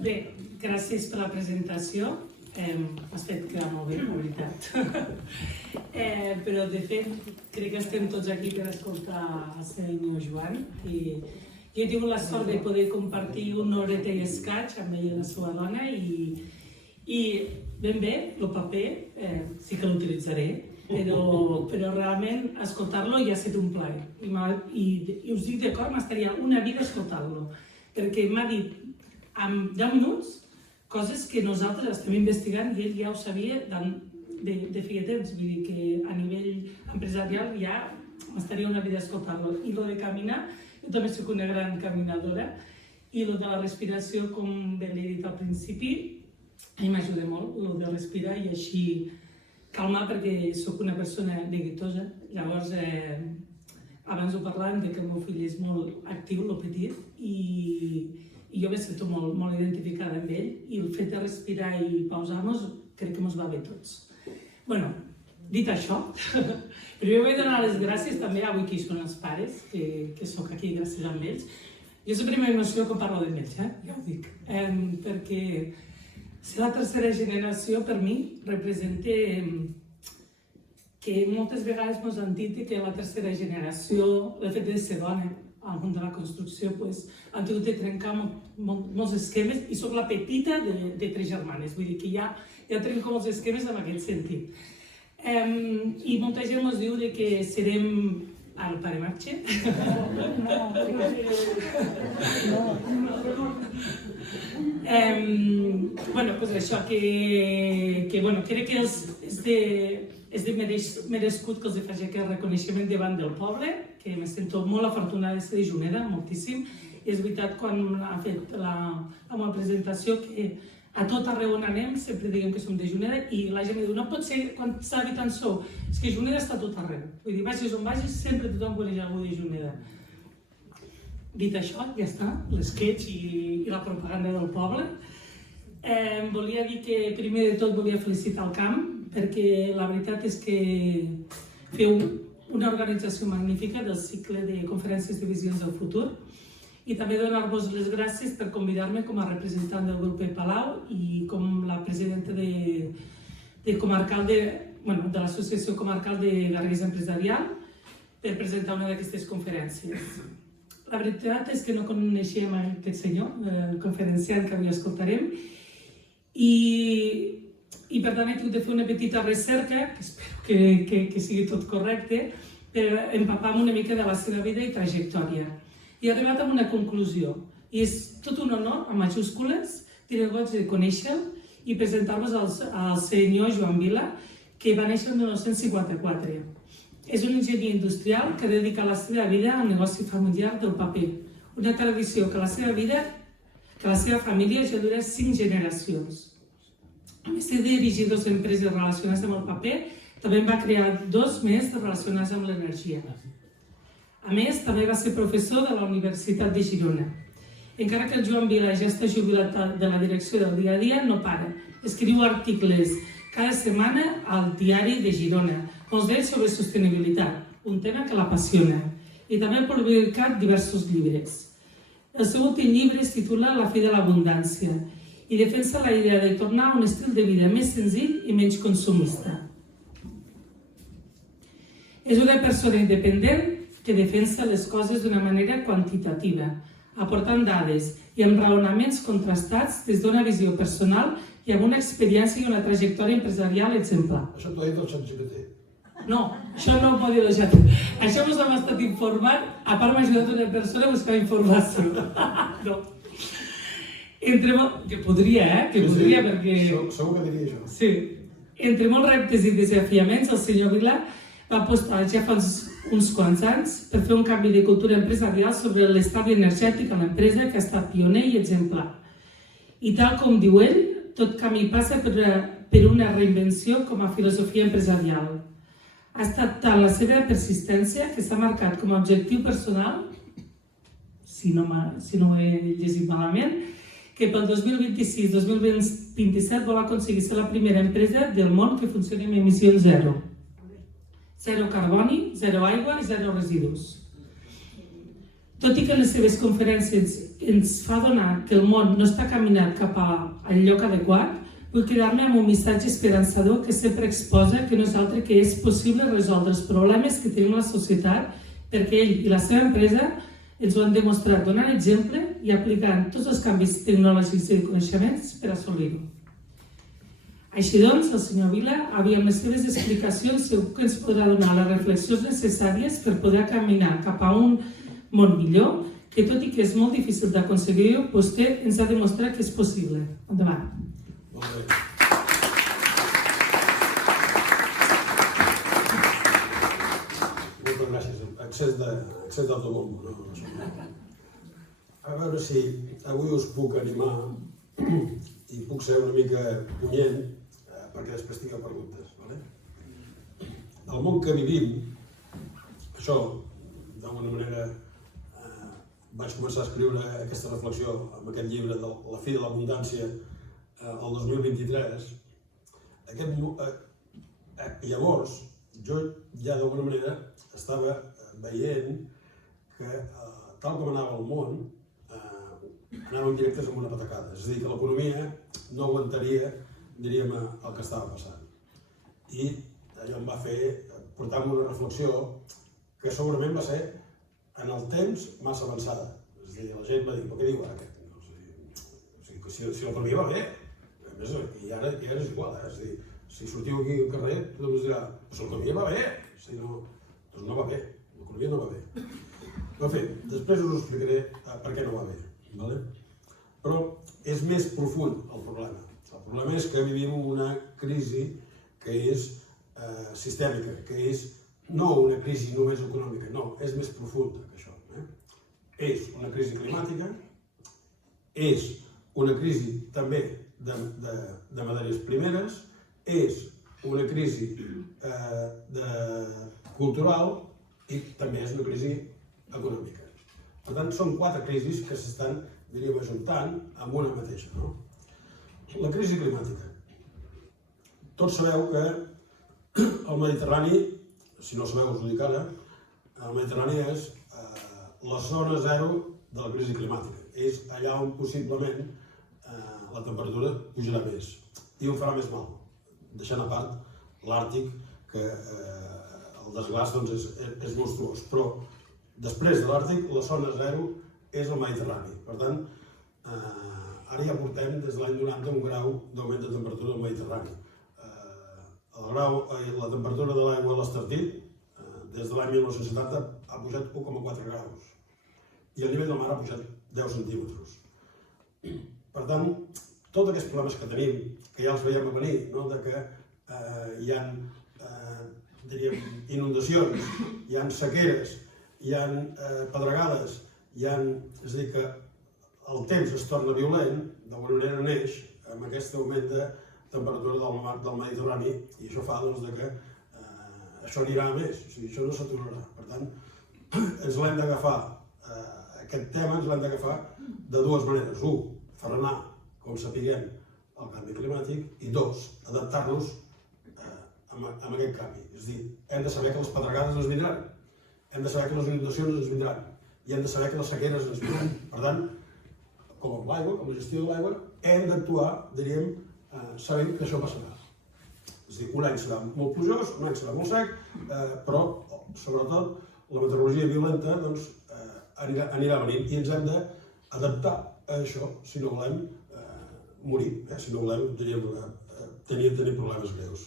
Bé, gràcies per la presentació. Has fet quedar molt bé, la veritat. Però, de fet, crec que estem tots aquí per escoltar el senyor Joan. Jo he tingut la sort de poder compartir una horeta i escaig amb ell i la seva dona i ben bé, el paper sí que l'utilitzaré, però realment escoltar-lo ja ha estat un plaer. I us dic d'acord, m'estaria una vida escoltar-lo, perquè m'ha dit en 10 minuts coses que nosaltres estem investigant i ell ja ho sabia de feia temps. Vull dir que a nivell empresarial ja m'estaria una vida escoltar-lo. I lo de caminar, jo també soc una gran caminadora, i lo de la respiració, com bé l'he dit al principi, a mi m'ajuda molt, lo de respirar i així calmar, perquè soc una persona neguitosa. Llavors, abans ho parlàvem que el meu fill és molt actiu, el petit, i jo me sento molt identificada amb ell, i el fet de respirar i pausar-nos crec que ens va bé a tots. Bé, dit això, primer vull donar les gràcies també avui que hi són els pares, que sóc aquí gràcies a ells. Jo sempre m'emociono quan parlo d'ells, ja ho dic, perquè ser la tercera generació per mi representa que moltes vegades ens han dit que la tercera generació, el fet de ser dona, al món de la construcció, han tingut de trencar molts esquemes i soc la petita de 3 germanes, vull dir que ja trenco molts esquemes en aquest sentit. I molta gent ens diu que serem... Ara el pare marxa? Bueno, doncs això, que crec que és de merescut que els faci aquest reconeixement davant del poble, que me sento molt afortunada de ser de Juneda, moltíssim. I és veritat, quan ha fet la meva presentació, que a tot arreu on anem sempre diguem que som de Juneda i la gent em diu, no pot ser quants habitants sou, és que Juneda està a tot arreu. Vull dir, vagis on vagis, sempre tothom coneix algú de Juneda. Dit això, ja està, l'esquetx i la propaganda del poble. Volia dir que primer de tot volia felicitar el camp, perquè la veritat és que feu una organització magnífica del cicle de conferències de visions del futur, i també donar-vos les gràcies per convidar-me com a representant del grup Palau i com la presidenta de l'Associació Comarcal de Garrigues Empresarial per presentar una d'aquestes conferències. La veritat és que no coneixíem aquest senyor, el conferenciant que avui escoltarem, i per tant he hagut de fer una petita recerca, que espero que sigui tot correcte, per empapar-me una mica de la seva vida i trajectòria. I he arribat a una conclusió, i és tot un honor, amb majúscules, tenir el goig de conèixer-lo i presentar-vos al senyor Joan Vila, que va néixer el 1954. És un enginyer industrial que dedica la seva vida al negoci familiar del paper, una tradició que la seva família ja dura 5 generacions. A més de dirigir 2 empreses relacionades amb el paper, també va crear 2 més relacionades amb l'energia. A més, també va ser professor de la Universitat de Girona. Encara que el Joan Vila ja està jubilat de la direcció del dia a dia, no para. Escriu articles cada setmana al Diari de Girona, molts d'ells sobre sostenibilitat, un tema que l'apassiona. I també ha publicat diversos llibres. El seu últim llibre es titula La fi de l'abundància i defensa la idea de tornar a un estil de vida més senzill i menys consumista. És una persona independent que defensa les coses d'una manera quantitativa, aportant dades i amb raonaments contrastats des d'una visió personal i amb una experiència i una trajectòria empresarial exemplar. Això t'ho ha dit el ChatGPT. No, això no ho pot dir el ChatGPT. Això us hem estat informant, a part m'ha ajudat una persona a buscar informació. No. Que podria, perquè... Segur que diria això. Sí. Entre molts reptes i desafiaments, el senyor Vila va apostar ja fa uns quants anys per fer un canvi de cultura empresarial sobre l'estalvi energètic a l'empresa, que ha estat pioner i exemplar. I tal com diu ell, tot camí passa per una reinvenció com a filosofia empresarial. Ha estat tal la seva persistència que s'ha marcat com a objectiu personal, si no ho he llegit malament, que pel 2026-2027 vol aconseguir ser la primera empresa del món que funcioni amb emissions zero. Zero carboni, zero aigua i zero residus. Tot i que en les seves conferències ens fa adonar que el món no està caminant cap al lloc adequat, vull quedar-me amb un missatge esperançador que sempre exposa que no és altre que és possible resoldre els problemes que tenim a la societat perquè ell i la seva empresa ens ho han demostrat donant exemple i aplicant tots els canvis tecnològics i coneixements per assolir-ho. Així doncs, el senyor Vila, amb les seves explicacions, segur que ens podrà donar les reflexions necessàries per poder caminar cap a un món millor, que tot i que és molt difícil d'aconseguir-ho, vostè ens ha demostrat que és possible. Endavant. Molt bé. Moltes gràcies. Accés d'autobombo. A veure si avui us puc animar i puc ser una mica punyent perquè després tingueu preguntes. El món que vivim, això, d'alguna manera, vaig començar a escriure aquesta reflexió amb aquest llibre de La fi de l'abundància el 2023. Llavors, jo ja d'alguna manera estava veient que tal com anava el món, anàvem directes amb una patacada. És a dir, que l'economia no aguantaria, diríem, el que estava passant. I allò em va fer portar-me una reflexió que segurament va ser en el temps massa avançada. És a dir, la gent va dir, però què diu ara aquest? Si l'economia va bé, a més, i ara és igual, és a dir, si sortiu aquí al carrer, tothom us dirà, però l'economia va bé, doncs no va bé, l'economia no va bé. En fi, després us explicaré per què no va bé. Però és més profund el problema. El problema és que vivim una crisi que és sistèmica, que és no una crisi només econòmica, no, és més profunda que això. És una crisi climàtica, és una crisi també de matèries primeres, és una crisi cultural i també és una crisi econòmica. Per tant, són 4 crisis que s'estan, diríem, ajuntant amb una mateixa. La crisi climàtica. Tots sabeu que el Mediterrani, si no sabeu us ho dic ara, el Mediterrani és la zona zero de la crisi climàtica. És allà on possiblement la temperatura pujarà més i ho farà més mal, deixant a part l'Àrtic, que el desglàs és monstruós. Però després de l'Àrtic, la zona zero és el Mediterrani. Per tant, ara ja portem des de l'any 90 un grau d'augment de temperatura del Mediterrani. La temperatura de l'aigua a l'Estartit, des de l'any 1970, ha pujat 1,4 graus. I el nivell del mar ha pujat 10 centímetres. Per tant, tots aquests problemes que tenim, que ja els veiem a venir, de que hi ha inundacions, hi ha sequeres, hi ha pedregades, és a dir, que el temps es torna violent, d'alguna manera neix amb aquest augment de temperatura del Mediterrani i això fa que això anirà a més, això no s'aturarà. Per tant, ens l'hem d'agafar, aquest tema ens l'hem d'agafar de dues maneres. 1, frenar, com sapiguem, el canvi climàtic i 2, adaptar-nos a aquest canvi. És a dir, hem de saber que les pedregades ens vindran, hem de saber que les inundacions ens vindran i hem de saber que les sequeres ens vindran. Per tant, com amb l'aigua, com la gestió de l'aigua, hem d'actuar, diríem, sabent que això passarà. És a dir, un any serà molt plujós, un any serà molt sec, però, sobretot, la meteorologia violenta anirà venint i ens hem d'adaptar a això si no volem morir, si no volem, diríem, tenir problemes greus.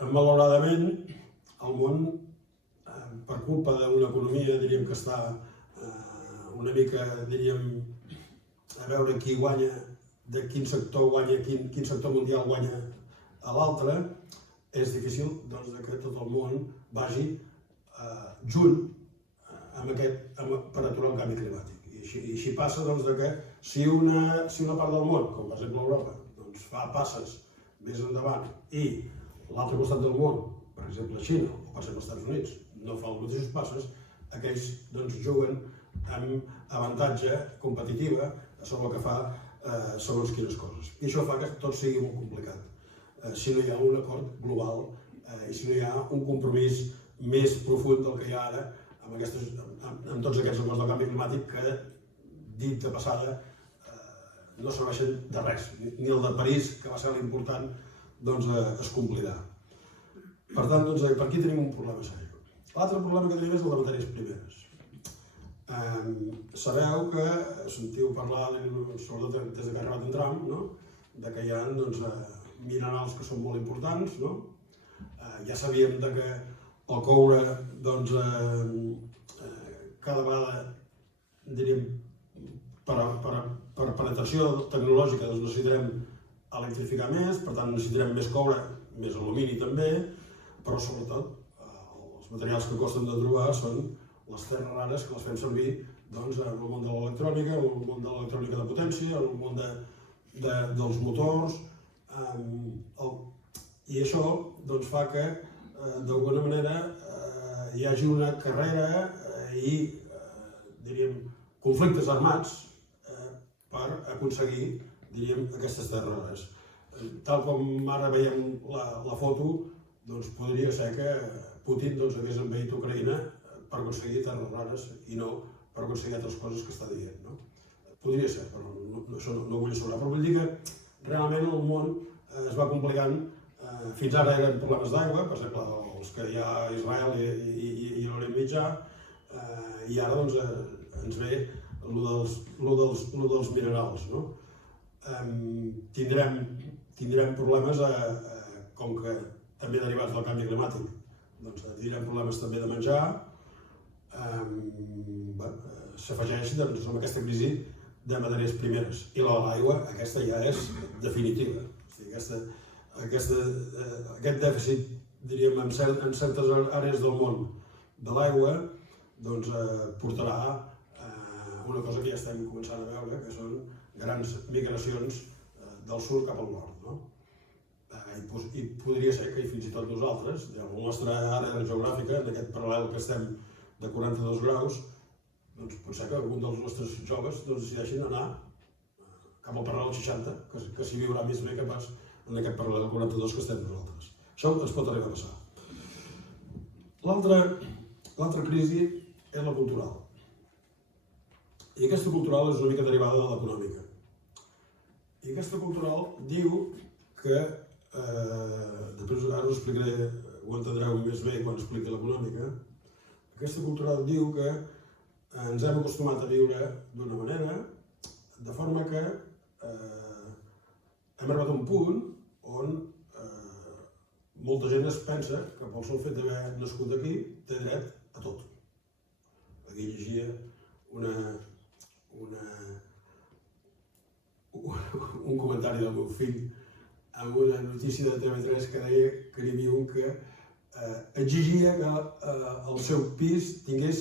Malauradament, el món, per culpa d'una economia, diríem, que està una mica, diríem, a veure qui guanya, de quin sector guanya, quin sector mundial guanya a l'altre, és difícil que tot el món vagi junt per aturar el canvi climàtic. I així passa que si una part del món, com per exemple Europa, fa passes més endavant i l'altre costat del món, per exemple Xina o per exemple els Estats Units, no fa les mateixes passes, aquells juguen amb avantatge competitiva sobre el que fa segons quines coses. I això fa que tot sigui molt complicat. Si no hi ha un acord global i si no hi ha un compromís més profund del que hi ha ara amb tots aquests acords del canvi climàtic que, dit de passada, no serveixen de res. Ni el de París, que va ser l'important, doncs es complirà. Per tant, doncs, per aquí tenim un problema seriós. L'altre problema que tenim és el de matèries primeres. Sabeu que sentiu parlar, sobretot des que ha arribat en Trump, de que hi ha minerals que són molt importants. Ja sabíem que el coure, cada vegada, diríem, per penetració tecnològica necessitarem electrificar més, per tant necessitarem més coure, més alumini també, però sobretot els materials que costen de trobar són les terres rares que les fem servir en el món de l'electrònica, en el món de l'electrònica de potència, en el món dels motors, i això fa que d'alguna manera hi hagi una carrera i, diríem, conflictes armats per aconseguir, diríem, aquestes terres rares. Tal com ara veiem la foto, podria ser que Putin hagués envaït Ucraïna per aconseguir terres rares i no per aconseguir altres coses que està dient. Podria ser, però això no ho vull assegurar. Però vull dir que realment el món es va complicant. Fins ara eren problemes d'aigua, per exemple, els que hi ha a Israel i a l'Orient Mitjà, i ara ens ve lo dels minerals. Tindrem problemes, com que també derivats del canvi climàtic, tindrem problemes també de menjar. S'afegeix amb aquesta crisi de matèries primeres. I la de l'aigua, aquesta ja és definitiva. Aquest dèficit, diríem, en certes àrees del món de l'aigua, portarà una cosa que ja estem començant a veure, que són grans migracions del sud cap al nord. I podria ser que fins i tot nosaltres, en la nostra àrea geogràfica, en aquest paral·lel que estem de 42 graus, potser que algun dels nostres joves decideixin anar cap al paral·lel 60, que s'hi viurà més bé que pas en aquest paral·lel 42 que estem nosaltres. Això ens pot arribar a passar. L'altra crisi és la cultural. I aquesta cultural és una mica derivada de l'econòmica. I aquesta cultural diu que, després ara us explicaré, ho entendreu més bé quan expliqui l'econòmica, aquesta cultural diu que ens hem acostumat a viure d'una manera, de forma que hem arribat a un punt on molta gent es pensa que pel sol fet d'haver nascut aquí té dret a tot. Aquí llegia un comentari del meu fill amb una notícia de TV3 que deia que n'hi havia un que exigia que el seu pis tingués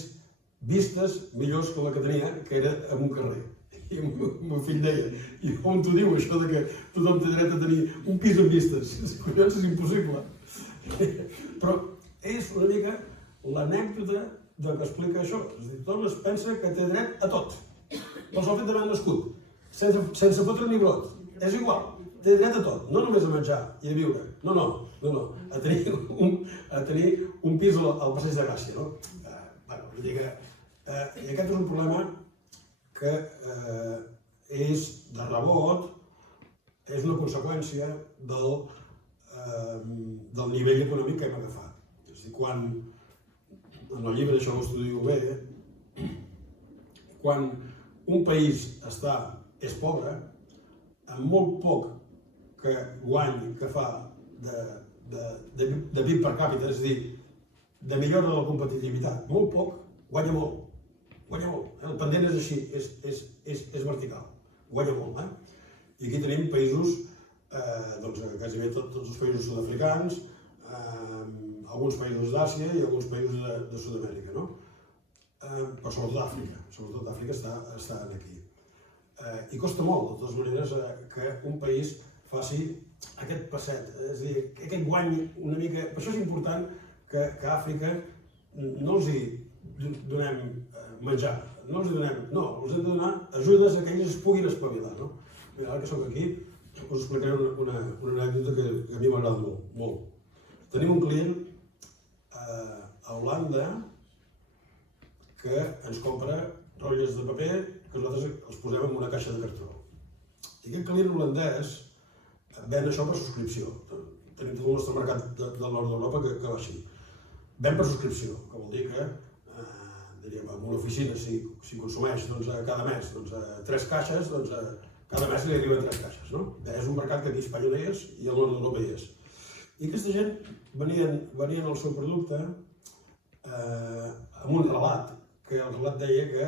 vistes millors que la que tenia, que era en un carrer. I el meu fill deia, i on t'ho diu això de que tothom té dret a tenir un pis amb vistes? Collons, és impossible. Però és una mica l'anècdota que explica això. És a dir, tothom es pensa que té dret a tot. Pel sol fet d'haver nascut, sense fotre ni brot. És igual, té dret a tot, no només a menjar i a viure. No, a tenir un pis al Passeig de Gràcia. Vull dir que aquest és un problema que és de rebot, és una conseqüència del nivell econòmic que hem agafat. És a dir, quan, en el llibre això ho estudio bé, quan un país és pobre, amb molt poc que guany que fa de PIB per càpita, és a dir, de millora de la competitivitat, molt poc, guanya molt. El pendent és així, és vertical, guanya molt. I aquí tenim països, quasi tots els països sud-africans, alguns països d'Àsia i alguns països de Sud-amèrica, però sobretot Àfrica està aquí. I costa molt, de totes maneres, que un país faci aquest passet, és a dir, aquest guany una mica. Per això és important que a Àfrica no els hi donem menjar, no els hem de donar ajudes a que ells es puguin espavilar. Ara que soc aquí, us explicaré una anècdota que a mi m'agrada molt. Tenim un client a Holanda que ens compra rotlles de paper que nosaltres els posem en una caixa de cartró. I aquest client holandès ven això per subscripció. Tenim tot el nostre mercat del nord d'Europa que va així. Ven per subscripció, que vol dir que diríem, en una oficina, si consumeix cada mes 3 caixes, cada mes li arriben 3 caixes. És un mercat que aquí a Espanya no hi és i al nord d'Europa hi és. I aquesta gent venien al seu producte amb un relat, que el relat deia que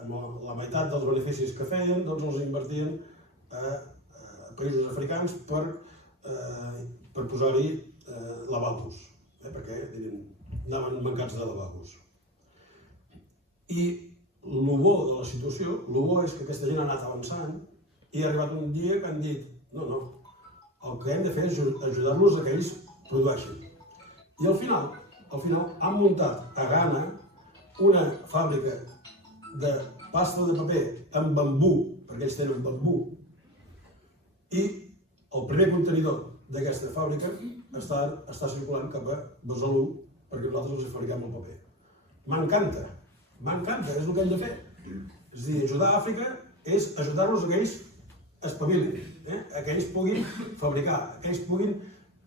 amb la meitat dels beneficis que feien els invertien a països africans per posar-hi lavabos, perquè anaven mancats de lavabos. I el bo de la situació, el bo és que aquesta gent ha anat avançant i ha arribat un dia que han dit no, el que hem de fer és ajudar-los a que ells produeixin. I al final han muntat a Ghana una fàbrica de pasta de paper amb bambú, perquè ells tenen bambú, i el primer contenidor d'aquesta fàbrica està circulant cap a Besalú perquè nosaltres els fabriquem el paper. M'encanta, és el que hem de fer. És a dir, ajudar Àfrica és ajudar-los a que ells espavilin, a que ells puguin fabricar, a que ells puguin...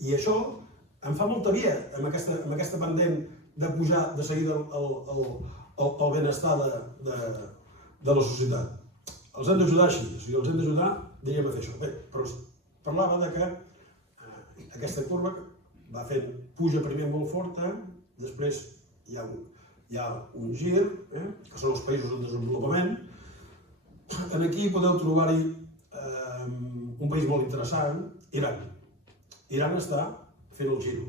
I això em fa molta via amb aquesta pendent de pujar de seguida el benestar de la societat. Els hem d'ajudar així, els hem d'ajudar, diríem, a fer això. Bé, però parlava de que aquesta curva va fent puja primer molt forta, després hi ha un gir, que són els països en desenvolupament. Aquí podeu trobar-hi un país molt interessant, Iran. Iran està fent el giro.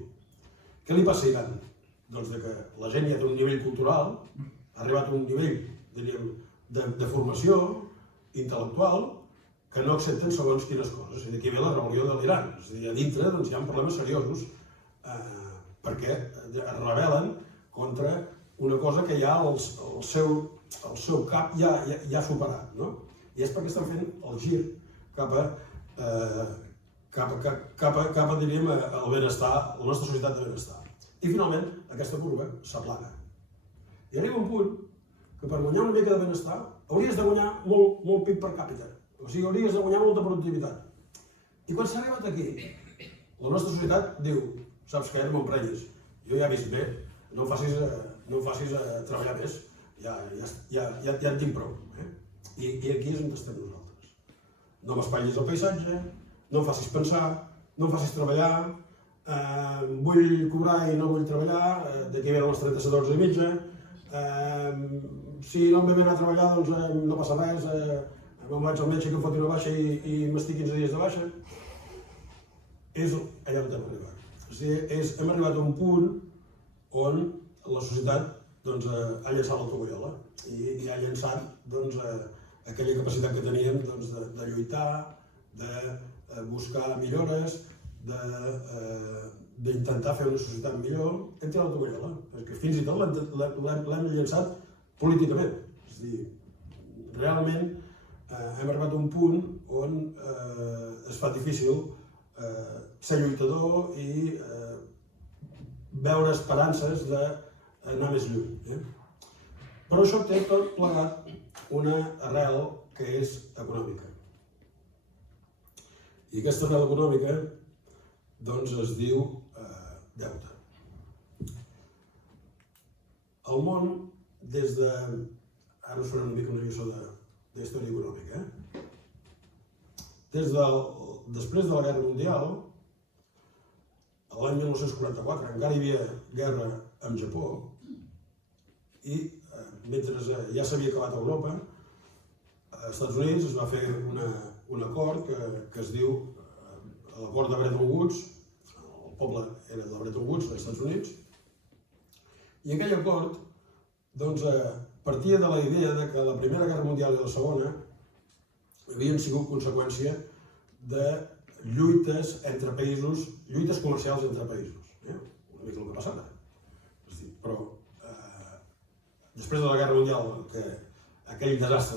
Què li passa a Iran? Doncs que la gent ja té un nivell cultural, ha arribat a un nivell, diríem, de formació intel·lectual que no accepten segons quines coses. I d'aquí ve la rebel·lió de l'Iran. És a dir, a dintre hi ha problemes seriosos perquè es rebel·len contra una cosa que ja el seu cap ja ha superat. I és perquè estan fent el gir cap a diríem, el benestar, la nostra societat de benestar. I finalment aquesta curva s'aplana. I arriba un punt que per guanyar una mica de benestar hauries de guanyar molt PIB per càpita. O sigui, hauries de guanyar molta productivitat. I quan s'ha arribat aquí, la nostra societat diu, saps què, no m'emprenyis, jo ja he vist bé, no em facis treballar més, ja en tinc prou. I aquí és on estem nosaltres. No m'espatllis el paisatge, no em facis pensar, no em facis treballar, vull cobrar i no vull treballar, d'aquí venen les 37 hores i mitja, si no em ve bé anar a treballar doncs no passa res, me'n vaig al metge que em foti una baixa i m'estic 15 dies de baixa. És allà on hem arribat. O sigui, hem arribat a un punt on la societat ha llançat l'autoguiola i ha llançat aquella capacitat que teníem de lluitar, de buscar millores, d'intentar fer una societat millor, hem tirat l'autoguiola, perquè fins i tot l'hem llançat políticament. És a dir, realment hem arribat a un punt on es fa difícil ser lluitador i veure esperances d'anar més lluny. Però això té tot plegat una arrel que és econòmica. I aquesta arrel econòmica es diu deute. El món, des de... Ara us faré una mica una lliçó d'història econòmica. Després de la Guerra Mundial, l'any 1944, encara hi havia guerra amb Japó, i mentre ja s'havia acabat a Europa, als Estats Units es va fer un acord que es diu l'acord de Bretton Woods, el poble era de Bretton Woods, dels Estats Units, i aquell acord partia de la idea que la Primera Guerra Mundial i la Segona havien sigut conseqüència de lluites entre països, lluites comercials entre països. Una mica el que passa ara. Però després de la Guerra Mundial, aquell desastre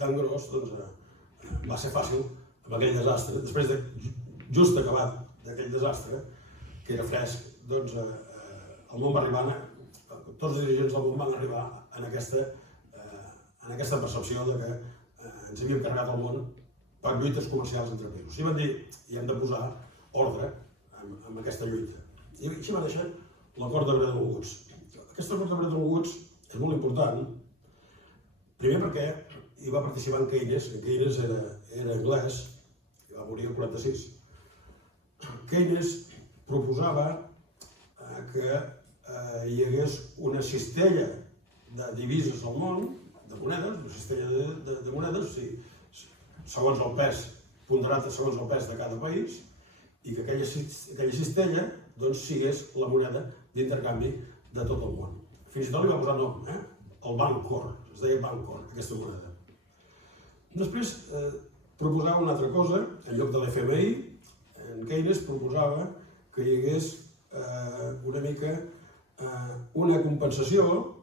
tan gros, va ser fàcil amb aquell desastre. Després de just acabat d'aquell desastre, que era fresc, el món va arribar tots els dirigents del món van arribar en aquesta percepció de que ens havíem carregat el món per lluites comercials entre països. I van dir, i hem de posar ordre en aquesta lluita. I així va néixer l'acord de Bretton Woods. Aquest acord de Bretton Woods és molt important, primer perquè hi va participar en Keynes, que Keynes era anglès, i va morir el 46. Keynes proposava que hi hagués una cistella de divises al món, de monedes, una cistella de monedes, segons el pes, ponderat segons el pes de cada país, i que aquella cistella sigués la moneda d'intercanvi de tot el món. Fins i tot li va posar nom, el Bancor, es deia Bancor, aquesta moneda. Després proposava una altra cosa, en lloc de l'FMI, en Keynes proposava que hi hagués una mica una compensació.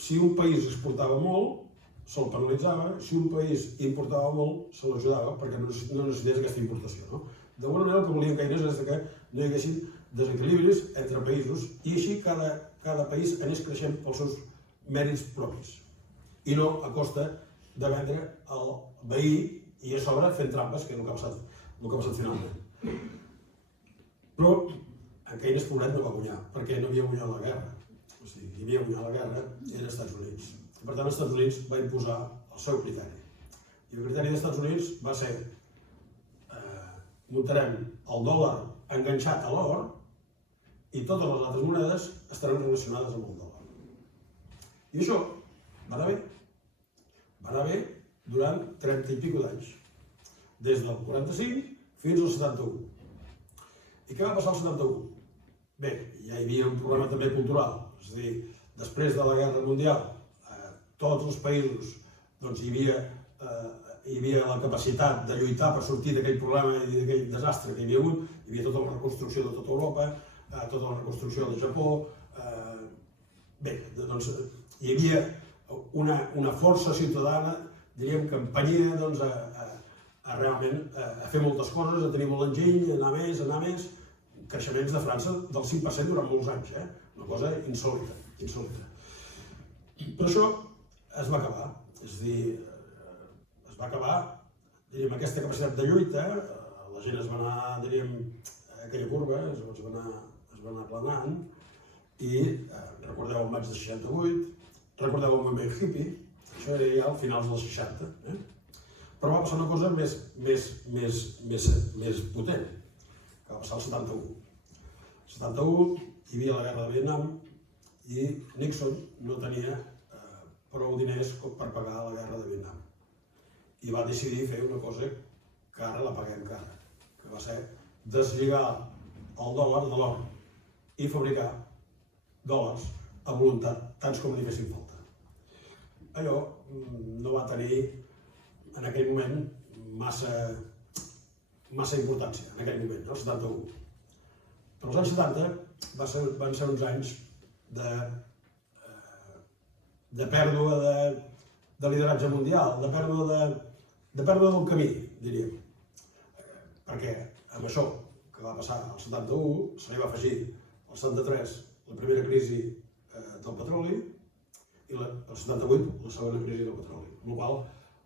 Si un país exportava molt, se'l penalitzava, si un país importava molt, se l'ajudava perquè no necessités aquesta importació. D'alguna manera el que volien Keynes és que no hi haguessin desequilibris entre països i així cada país anés creixent pels seus mèrits propis i no a costa de vendre al veí i a sobre fent trampes, que és el que ha passat finalment. Però en Keynes, pobret, no va guanyar, perquè no havia guanyat la guerra. O sigui, qui havia guanyat la guerra era els Estats Units. I per tant, els Estats Units va imposar el seu criteri. I el criteri dels Estats Units va ser muntarem el dòlar enganxat a l'or i totes les altres monedes estaran relacionades amb el dòlar. I això va anar bé. Va anar bé durant 30 i pico d'anys, des del 45 fins al 71. I què va passar al 71? Bé, ja hi havia un problema també cultural, és a dir, després de la Guerra Mundial, tots els països hi havia la capacitat de lluitar per sortir d'aquell problema i d'aquell desastre que hi havia hagut, hi havia tota la reconstrucció de tota Europa, tota la reconstrucció del Japó. Bé, doncs hi havia una força ciutadana, diríem, que empenyia realment a fer moltes coses, a tenir molt enginy, a anar més, creixements de França del 5% durant molts anys, una cosa insòlita. Però això es va acabar, és a dir, es va acabar, diríem, aquesta capacitat de lluita, la gent es va anar, diríem, a aquella curva, es va anar aplanant, i recordeu el maig de 68, recordeu el moviment hippie, això era ja al finals dels 60, però va passar una cosa més potent, que va passar el 71. El 71 hi havia la guerra de Vietnam i Nixon no tenia prou diners per pagar la guerra de Vietnam. I va decidir fer una cosa que ara la paguem cara, que va ser deslligar el dòlar de l'or i fabricar dòlars a voluntat, tants com li fessin falta. Allò no va tenir en aquell moment massa importància, en aquell moment, el 71. Però els anys 70 van ser uns anys de pèrdua de lideratge mundial, de pèrdua del camí, diríem. Perquè amb això que va passar al 71, se li va afegir al 73 la primera crisi del petroli i al 78 la segona crisi del petroli, amb la qual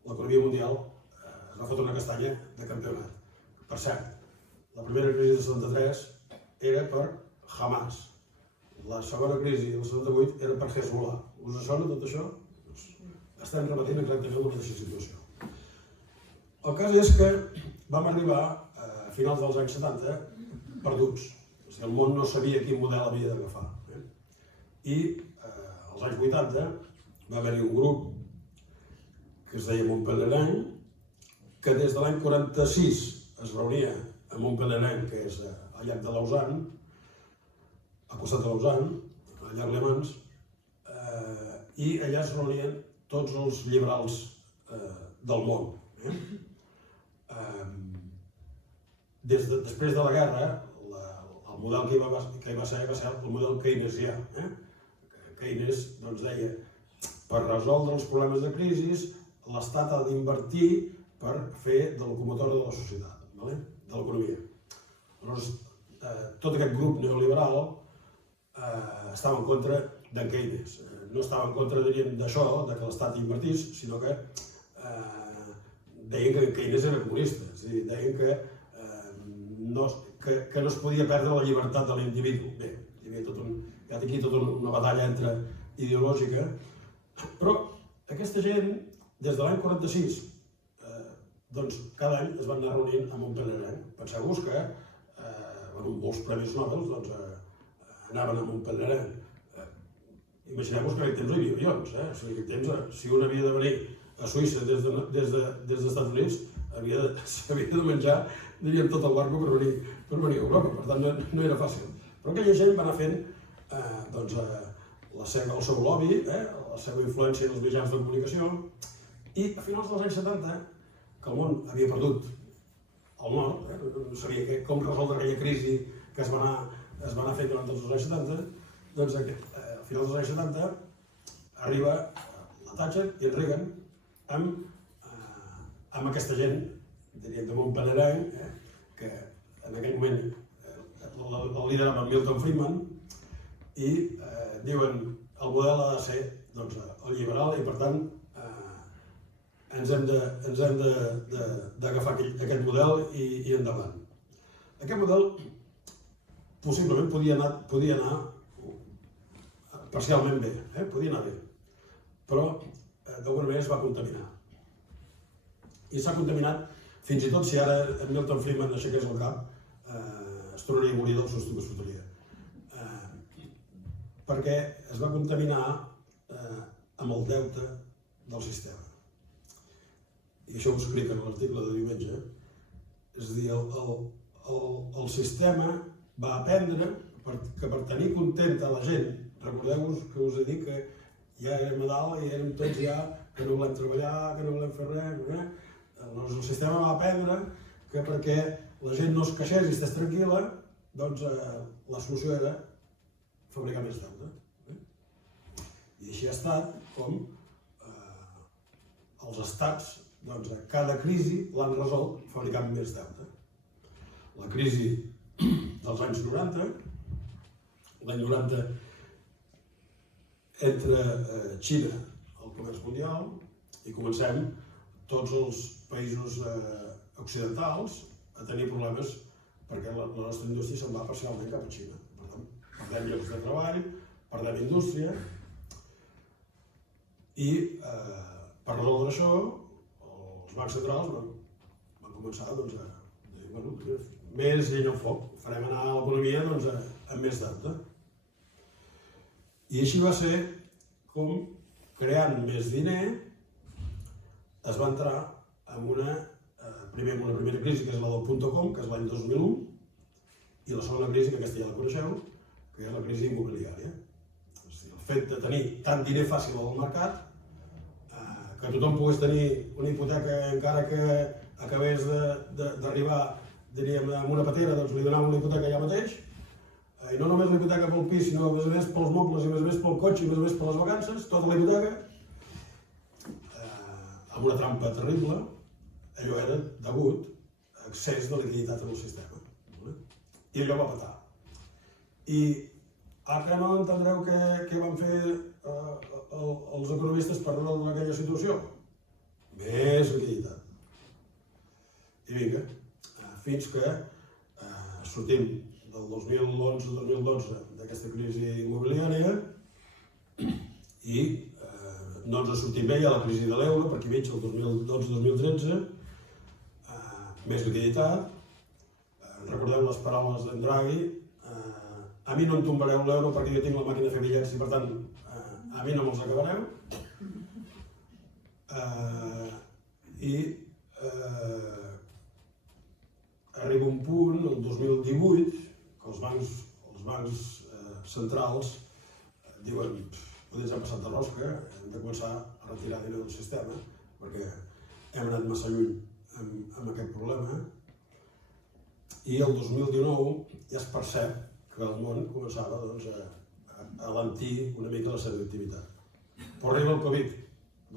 l'economia mundial es va fotre una castanya de campionat. Per cert, la primera crisi del 73 era per Hamas, la segona crisi del 78 era per Hezbollah. Us sona tot això? Estem repetint exactament la mateixa situació. El cas és que vam arribar a finals dels anys 70 perduts. És a dir, el món no sabia quin model havia d'agafar. I als anys 80 va haver-hi un grup que es deia Montpellier, que des de l'any 46 es reunia a Montpellier, que és al llac de Lausanne, al costat de Lausanne, al llac Le Mans, i allà es reunien tots els liberals del món. Després de la guerra, el model que hi va ser el model keynesià. Keynes deia, per resoldre els problemes de crisi, l'Estat ha d'invertir per fer de locomotora de la societat, de l'economia. Llavors, tot aquest grup neoliberal estava en contra d'en Keynes. No estava en contra, diríem, d'això, que l'Estat invertís, sinó que deien que Keynes era comunista, és a dir, deien que no es podia perdre la llibertat de l'individu. Bé, hi ha aquí tota una batalla ideològica, però aquesta gent, des de l'any 46, doncs cada any es van anar reunint a Montpellier. Penseu-vos que molts premis Nobel anaven a Montpellier. Imagineu-vos que en aquell temps no hi havia avions. En aquell temps, si un havia de venir a Suïssa des dels Estats Units, s'havia de menjar, diríem, tot el barco per venir a Europa. Per tant, no era fàcil. Però aquella gent va anar fent el seu lobby, la seva influència en els mitjans de comunicació, i a finals dels anys 70, que el món havia perdut el nord, no sabia com resoldre aquella crisi que es va anar fent durant tots els anys 70, doncs a finals dels anys 70 arriba la Thatcher i en Reagan amb aquesta gent, diríem, de Montpellier, que en aquell moment el liderava Milton Friedman, i diuen el model ha de ser el liberal i per tant ens hem d'agafar aquest model i endavant. Aquest model possiblement podia anar parcialment bé, podia anar bé, però d'alguna manera es va contaminar. I s'ha contaminat fins i tot si ara Milton Friedman aixequés el cap, es tornaria a morir del susto que es fotria. Perquè es va contaminar amb el deute del sistema. I això ho explica en l'article de diumenge. És a dir, el sistema va aprendre que per tenir contenta la gent, recordeu-vos que us he dit que ja érem a dalt i érem tots ja que no volem treballar, que no volem fer res. El sistema va aprendre que perquè la gent no es queixés i estigués tranquil·la, doncs la solució era fabricar més deute. I així ha estat com els estats, cada crisi l'han resolt fabricant més deute. La crisi dels anys 90, l'any 90 entra Xina al comerç mundial i comencem tots els països occidentals a tenir problemes perquè la nostra indústria se'n va parcialment cap a Xina. Per tant, perdem llocs de treball, perdem indústria i per resoldre això els bancs centrals van començar a dir més llenya al foc, farem anar l'economia amb més deute. I així va ser com, creant més diner, es va entrar en una primera crisi, que és la del .com, que és l'any 2001, i la segona crisi, que aquesta ja la coneixeu, que és la crisi immobiliària. El fet de tenir tant diner fàcil al mercat, que tothom pogués tenir una hipoteca encara que acabés d'arribar, diríem, amb una patera, doncs li donava una hipoteca allà mateix, i no només la hipoteca pel pis, sinó a més pels mobles, i a més pel cotxe, i a més per les vacances, tota la hipoteca, amb una trampa terrible. Allò era degut a excés de liquiditat en el sistema. I allò va petar. I ara no entendreu què van fer els economistes per resoldre aquella situació. Més liquiditat. I vinga, fins que sortim del 2011-2012 d'aquesta crisi immobiliària i no ens sortim bé, hi ha la crisi de l'euro, per aquí mig, el 2012-2013, més liquiditat. Recordeu les paraules d'en Draghi, a mi no em tombareu l'euro perquè jo tinc la màquina de fer bitllets i per tant a mi no me'ls acabareu. I arriba un punt, el 2018, que els bancs centrals diuen potser ens hem passat de rosca, hem de començar a retirar diner del sistema perquè hem anat massa lluny amb aquest problema. I el 2019 ja es percep que el món començava a alentir una mica la seva activitat. Però arriba el Covid,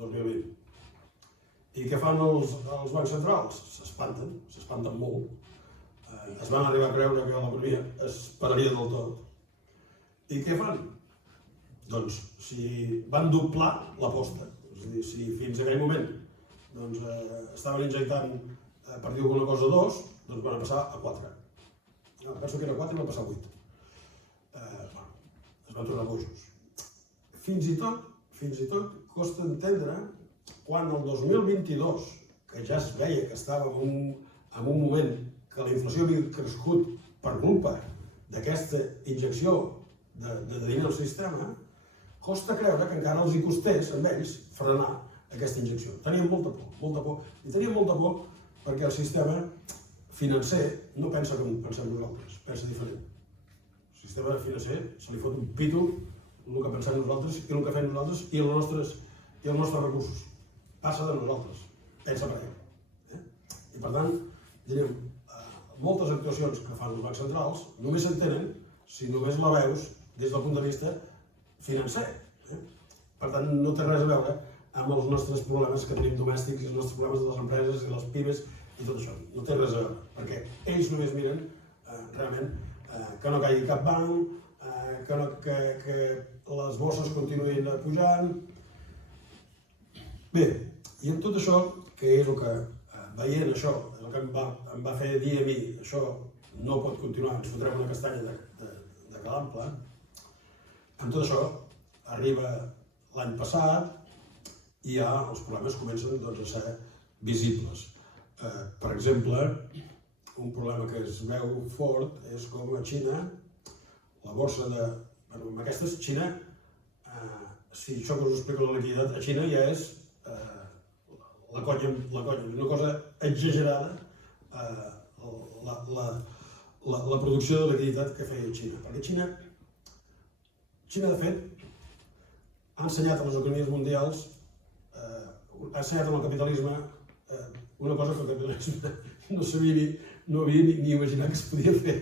2020. I què fan els bancs centrals? S'espanten molt. Es van arribar a creure que l'economia es pararia del tot. I què fan? Doncs si van doblar l'aposta, és a dir, si fins a aquell moment estaven injectant per dir alguna cosa 2, doncs van passar a 4. Penso que era 4 i van passar a 8. Es van tornar bojos. Fins i tot costa entendre quan el 2022, que ja es veia que estàvem en un moment que la inflació havia crescut per culpa d'aquesta injecció de diner al sistema, costa creure que encara els hi costés amb ells frenar aquesta injecció. Tenien molta por. I tenien molta por perquè el sistema financer no pensa com pensem nosaltres, pensa diferent. El sistema financer se li fot un pito el que pensem nosaltres i el que fem nosaltres i els nostres recursos. Passa de nosaltres, pensa per ell. I per tant, diríem, moltes actuacions que fan els bancs centrals només s'entenen si només la veus des del punt de vista financer. Per tant, no té res a veure amb els nostres problemes que tenim domèstics i els nostres problemes de les empreses i les pimes i tot això. No té res a veure, perquè ells només miren realment que no caigui cap banc, que les bosses continuïn pujant. Bé, i en tot això, que és el que veient això, el que em va fer dir a mi, això no pot continuar, ens fotrem una castanya de calample. En tot això, arriba l'any passat i ja els problemes comencen a ser visibles. Per exemple, un problema que es veu fort és com a Xina, la borsa de... Amb aquestes, Xina, si això que us explico de la liquiditat, a Xina ja és la conya, una cosa exagerada, la producció de liquiditat que feia Xina. Perquè Xina, de fet, ha ensenyat a les economies mundials, ha ensenyat al capitalisme una cosa que el capitalisme no havia ni imaginat que es podia fer.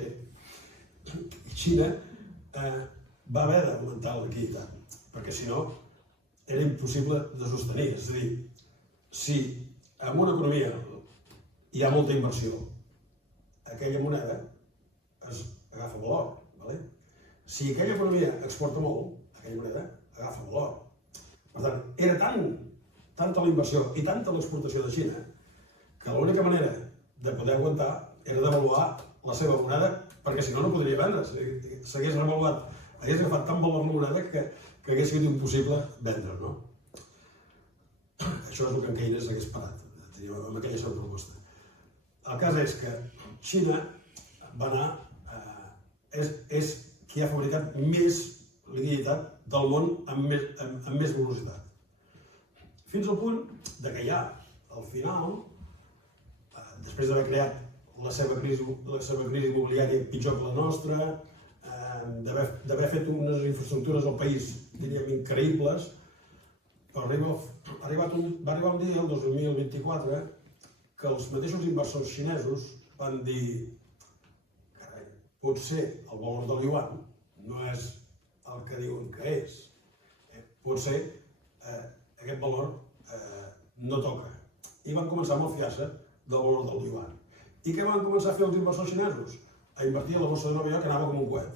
Xina va haver d'augmentar la liquiditat, perquè si no era impossible de sostenir. És a dir, si en una economia hi ha molta inversió, aquella moneda es agafa valor. Si aquella economia exporta molt, aquella moneda agafa valor. Per tant, era tanta la inversió i tanta l'exportació de Xina que l'única manera de poder aguantar era devaluar la seva moneda, perquè si no, no podria vendre. S'hagués revaluat, hagués agafat tant valor la moneda que hagués sigut impossible vendre, no? Això és el que en Keynes hagués parat, amb aquella seva proposta. El cas és que Xina va anar, és qui ha fabricat més liquiditat del món amb més velocitat. Fins al punt que ja, al final, després d'haver creat la seva crisi immobiliària pitjor que la nostra, d'haver fet unes infraestructures al país, diríem, increïbles, va arribar un dia, el 2024, que els mateixos inversors xinesos van dir carai, potser el valor del yuan no és el que diuen que és. Potser aquest valor no toca. I van començar a malfiar-se del valor del yuan. I què van començar a fer els inversors xinesos? A invertir a la borsa de Nova York, que anava com un coet.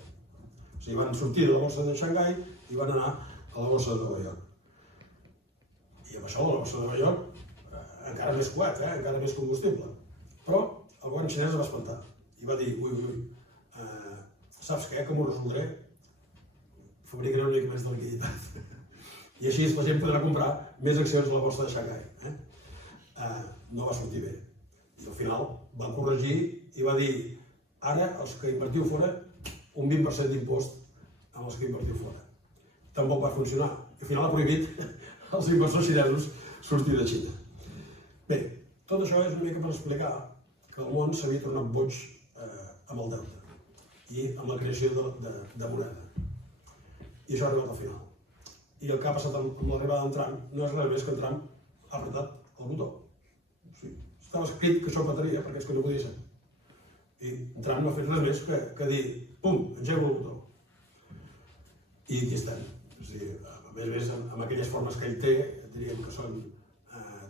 O sigui, van sortir de la borsa de Xangai i van anar a la borsa de Nova York. I amb això, la borsa de Nova York, encara més coet, encara més combustible. Però el govern xinès es va espantar i va dir, ui, saps què, com ho resoldré? Fabricaré una mica més de liquiditat. I així la gent podrà comprar més accions a la borsa de Xangai. No va sortir bé. I al final va corregir i va dir, ara els que invertiu fora, un 20% d'impost amb els que invertiu fora. Tampoc va funcionar. I al final ha prohibit els inversors xinesos sortir de Xina. Bé, tot això és una mica per explicar que el món s'havia tornat boig amb el deute i amb la creació de moneda. I això ha arribat al final. I el que ha passat amb l'arribada d'en Trump no és res més que en Trump ha apretat el botó. Estava escrit que això petaria perquè és que no podia ser. I en Trump no ha fet res més que dir, pum, engego el botó. I aquí estem. A més, amb aquelles formes que ell té, diríem que són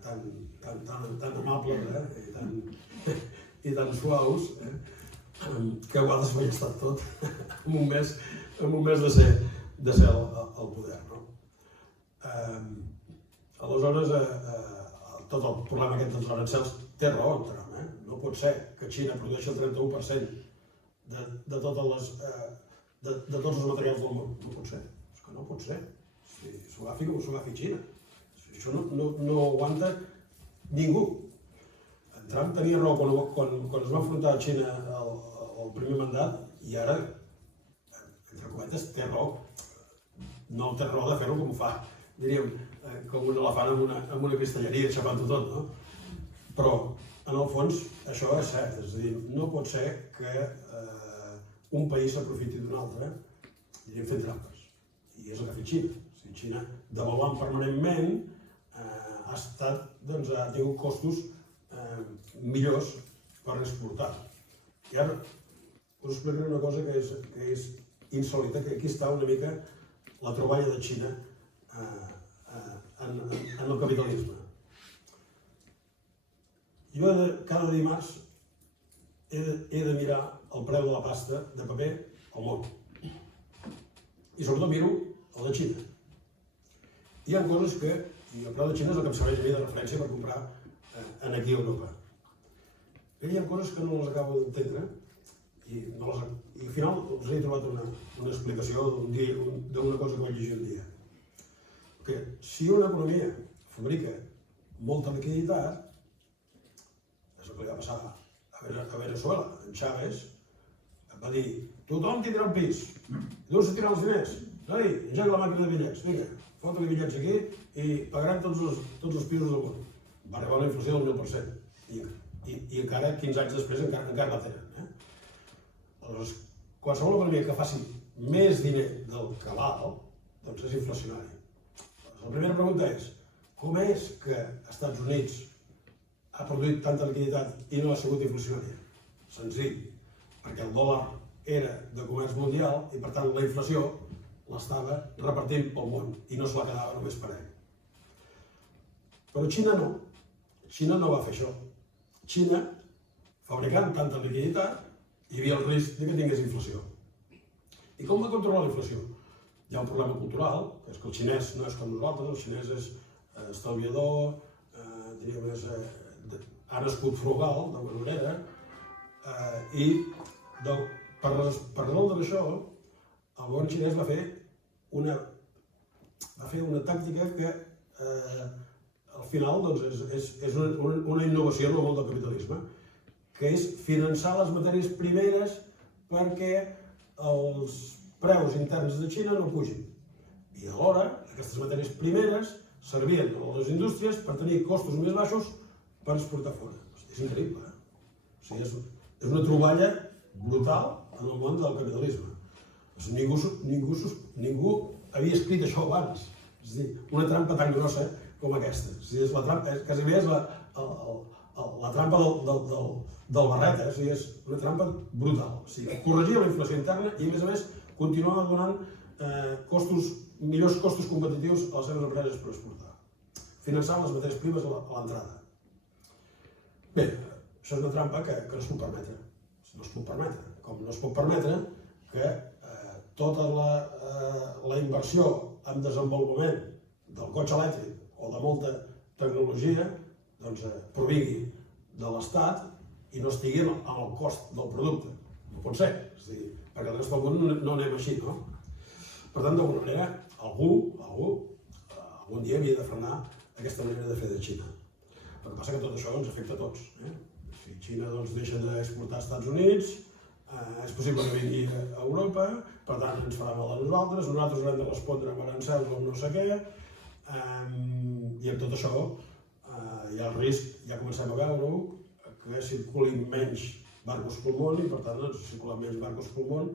tan amables i tan suaus que ho ha desballestat tot en un mes de ser de ser al poder. Aleshores, tot el problema aquest dels arancels té raó en Trump. No pot ser que Xina produeixi el 31% de tots els materials del món. No pot ser. És que no pot ser. S'ho agafi com s'ho agafi Xina. Això no ho aguanta ningú. En Trump tenia raó quan es va enfrontar a Xina al primer mandat i ara, entre cometes, té raó. No té raó de fer-ho com ho fa. Diríem, com un elefant amb una cristalleria xapant-ho tot, no? Però, en el fons, això és cert. És a dir, no pot ser que un país s'aprofiti d'un altre, diríem, fent trampes. I és el que ha fet Xina. Xina, devaluant permanentment, ha tingut costos millors per exportar. I ara us explicaré una cosa que és insòlita, que aquí està una mica la troballa de Xina en el capitalisme. Jo cada dimarts he de mirar el preu de la pasta de paper al món. I sobretot miro el de Xina. Hi ha coses que, i el preu de Xina és el que em serveix a mi de referència per comprar aquí a Europa. Hi ha coses que no les acabo d'entendre i al final us he trobat una explicació d'una cosa que vaig llegir un dia. Que si una economia fabrica molta liquiditat, és el que li va passar a Venezuela. En Chávez va dir: tothom tindrà un pis, d'on se tiran els diners? Engega la màquina de bitllets, vinga, fota-li bitllets aquí i pagaran tots els pisos del món. Va arribar una inflació del 1.000%. I encara, 15 anys després, encara la tenen. Aleshores, qualsevol economia que faci més diner del que val, doncs és inflacionari. La primera pregunta és: com és que als Estats Units ha produït tanta liquiditat i no ha sigut inflacionària? Senzill, perquè el dòlar era de comerç mundial i, per tant, la inflació l'estava repartint pel món i no se la quedava només per ell. Però Xina no. Xina no va fer això. Xina, fabricant tanta liquiditat, hi havia el risc que tingués inflació. I com va controlar la inflació? Hi ha un problema cultural, que és que el xinès no és com nosaltres, el xinès és estalviador, ha nascut frugal, d'alguna manera, i per resoldre això, el govern xinès va fer una tàctica que al final és una innovació en el món del capitalisme, que és finançar les matèries primeres perquè els preus interns de Xina no pugin. I alhora, aquestes matèries primeres servien a les indústries per tenir costos més baixos per exportar fora. És increïble, O sigui, és una troballa brutal en el món del capitalisme. Ningú havia escrit això abans. És a dir, una trampa tan grossa com aquesta. És a dir, quasi bé és la trampa del barret, és a dir, és una trampa brutal. O sigui, corregia la inflació interna i, a més, continuava donant millors costos competitius a les seves empreses per exportar, finançant les matèries primes a l'entrada. Bé, això és una trampa que no es pot permetre. No es pot permetre. Com no es pot permetre que tota la inversió en desenvolupament del cotxe elèctric o de molta tecnologia provingui de l'Estat i no estigui en el cost del producte. No pot ser, perquè el rest del món no anem així, no? Per tant, d'alguna manera, algun dia havia de frenar aquesta manera de fer de Xina. El que passa que tot això ens afecta a tots. Si Xina deixa d'exportar als Estats Units, és possible que vingui a Europa, per tant ens farà mal a nosaltres haurem de respondre amb arancels o no sé què, i amb tot això hi ha el risc, ja comencem a veure-ho, que circulin menys barcos pel món i per tant, si circulen menys barcos pel món,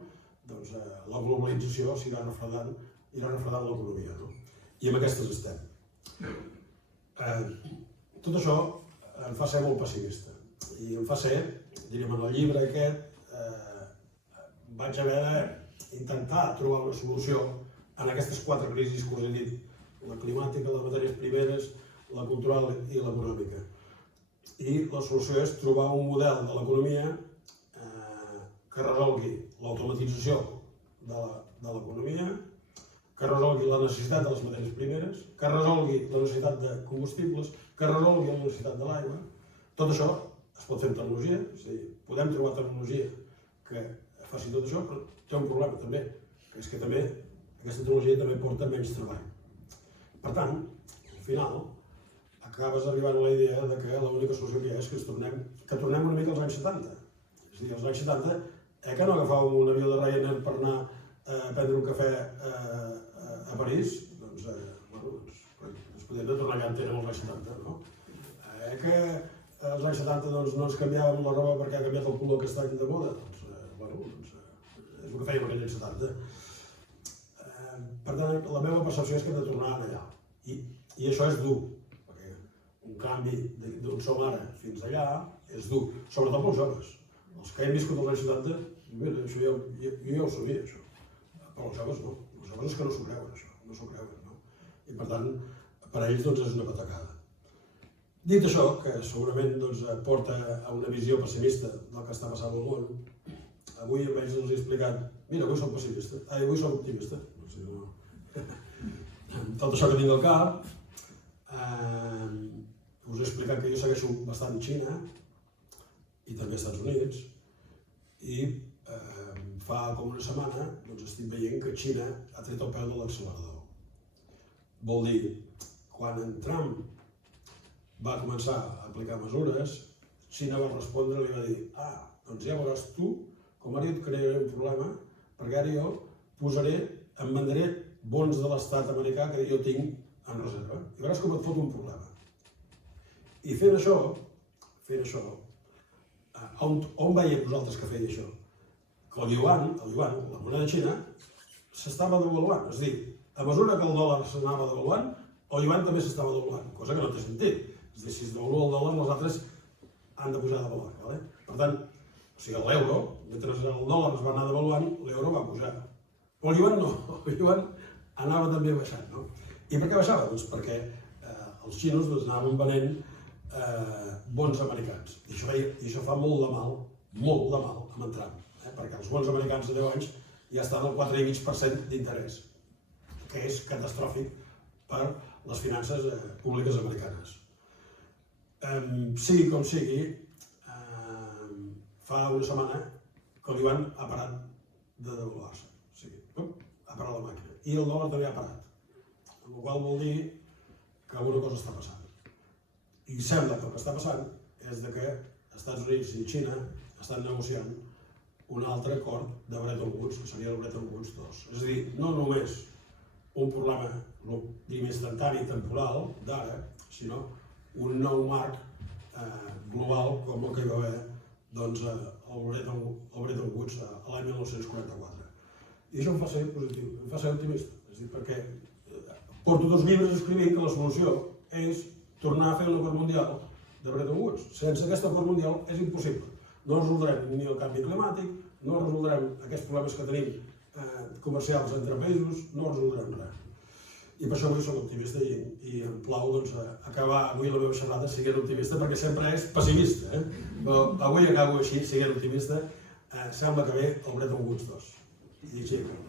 la globalització s'irà refredant l'economia. I amb aquestes estem. Tot això em fa ser molt pessimista. I em fa ser, diríem, en el llibre aquest, vaig haver d'intentar trobar una solució en aquestes 4 crisis que us he dit: la climàtica, les matèries primeres, la cultural i l'econòmica. I la solució és trobar un model de l'economia que resolgui l'automatització de l'economia, que resolgui la necessitat de les matèries primeres, que resolgui la necessitat de combustibles, que resolgui la necessitat de l'aigua. Tot això es pot fer amb tecnologia, és a dir, podem trobar tecnologia que faci tot això, però té un problema també, que és que també aquesta tecnologia també porta menys treball. Per tant, al final, acabes arribant a la idea de que l'única solució que hi ha és que tornem una mica als anys 70. És a dir, als anys 70, que no agafàvem un avió de Ryanair per anar a prendre un cafè a París, doncs ens podem tornar allà entenem als anys 70, no? Que als anys 70 no ens canviàvem la roba perquè ha canviat el color que està de moda, doncs és el que fèiem aquells anys 70. Per tant, la meva percepció és que hem de tornar allà. I això és dur, perquè un canvi d'on som ara fins allà és dur, sobretot pels joves. Els que hem viscut els anys 70, bé, això jo ja ho sabia, això. Però els joves no. Els joves és que no s'ho creuen, això. No s'ho creuen, no? I per tant, per a ells és una patacada. Dit això, que segurament porta a una visió pessimista del que està passant al món, avui amb ells els he explicat, mira, avui soc pessimista, avui soc optimista. Tot això que tinc al cap, us he explicat que jo segueixo bastant Xina i també Estats Units, i fa com una setmana estic veient que Xina ha tret el peu de l'accelerador. Vol dir, quan en Trump va començar a aplicar mesures, Xina va respondre i li va dir doncs ja veuràs tu com ara jo et crearé un problema perquè ara jo em venderé bons de l'estat americà que jo tinc en reserva i veuràs com et fot un problema. I fent això, on veieu vosaltres que feia això? Que el yuan, la moneda xina, s'estava devaluant. És a dir, a mesura que el dòlar s'anava devaluant, el yuan també s'estava devaluant, cosa que no té sentit. És a dir, si es devalua el dòlar, les altres han de pujar de valor. Per tant, l'euro, mentre el dòlar es va anar devaluant, l'euro va pujar. Però el yuan no, el yuan anava també baixant. I per què baixava? Doncs perquè els xinos anaven venent bons americans. I això fa molt de mal amb en Trump, perquè els bons americans de 10 anys ja estan al 4,5% d'interès, que és catastròfic per les finances públiques americanes. Sigui com sigui, fa una setmana que el yuan ha parat de devaluar-se. Ha parat la màquina. I el dòlar també ha parat. El qual vol dir que alguna cosa està passant. I sembla que el que està passant és que Estats Units i Xina estan negociant un altre acord de Bretton Woods, que seria el Bretton Woods 2. És a dir, no només un problema instantani temporal d'ara, sinó un nou marc global com el que hi va haver el Bretton Woods l'any 1944. I això em fa ser positiu, em fa ser optimista. És a dir, perquè porto 2 llibres escrivint que la solució és tornar a fer un acord mundial de Bretton Woods. Sense aquest acord mundial és impossible. No resoldrem ni el canvi climàtic, no resoldrem aquests problemes que tenim comercials entre països, no resoldrem res. I per això avui soc optimista i em plau acabar avui la meva xerrada sent optimista, perquè sempre és pessimista. Però avui acabo així, sent optimista, sembla que ve el Bretton Woods 2. I així acabo.